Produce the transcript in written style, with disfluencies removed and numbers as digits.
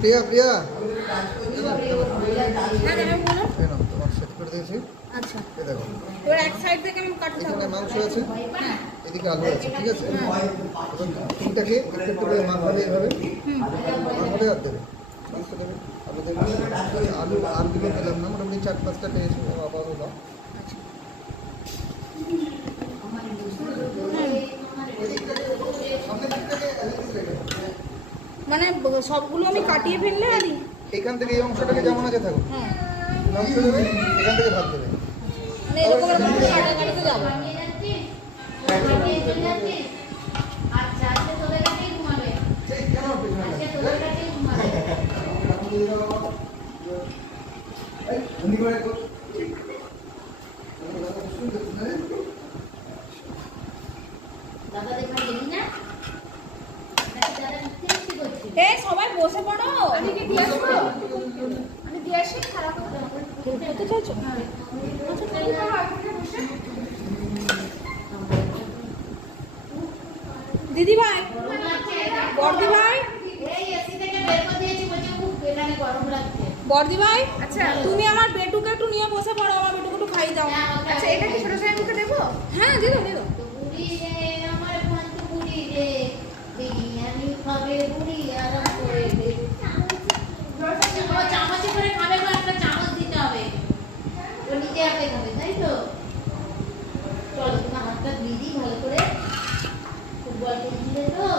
প্রিয়া প্রিয়া তোমার সেট করে দিয়েছি। আচ্ছা এই দেখো এবার এক সাইড থেকে আমি কাটতে এখানে মাংস আছে, হ্যাঁ এদিকে আলু আছে, ঠিক আছে? তিনটাকে একটু একটু করে মাখাবে এইভাবে, মাখাবে আর দেবে, মাংস দেবে, আলু দেবে। আলু আর দিকে দিলাম না, মোটামুটি 4-5টা পেয়েছি আবার হলো। মানে সবগুলো আমি কাটিয়ে ফেললে আলি এখান থেকে এই অংশটাকে যেমন আছে থাকো, হ্যাঁ মাংস দেবে, এখান থেকে ভাত দেবে। মানে এরকম এরকম কাটে কাটতে যাবো। আচ্ছা আজকে তোদের কাছেই ঘুমাবে। আজকে তোদের কাছেই ঘুমাবে। দাদা দেখা গেলি না? দাদা মিষ্টি করছে। এই সবাই বসে পড়ো। আমি কি দিয়ে আসবো? আমি দিয়ে আসি খারাপ হবে না। খেতে চাইছো? আচ্ছা তাহলে বাবা এখানে বসে। দিদি ভাই, বর্দি ভাই, এই এসি থেকে বের করে দিয়েছি বলছে খুব এখানে গরম লাগছে। বর্দি ভাই, আচ্ছা তুমি আমার বেটুকে একটু নিয়ে বসে পড়ো, আমার বেটুকে একটু খাই দাও। আচ্ছা এটা কি ছোট সাহেবকে দেবো? হ্যাঁ দিদো দিদো। বুড়ি রে আমার ফান্ত বুড়ি রে বিরিয়ানি খাবে বুড়ি আরাম করে দে। ও চামচে করে খাবে গো, একটা চামচ দিতে হবে। ও নিজে হাতে খাবে তাই তো? চলো তোমার হাতটা দিয়ে দিই ভালো করে। ফুটবল খেলছিলে তো?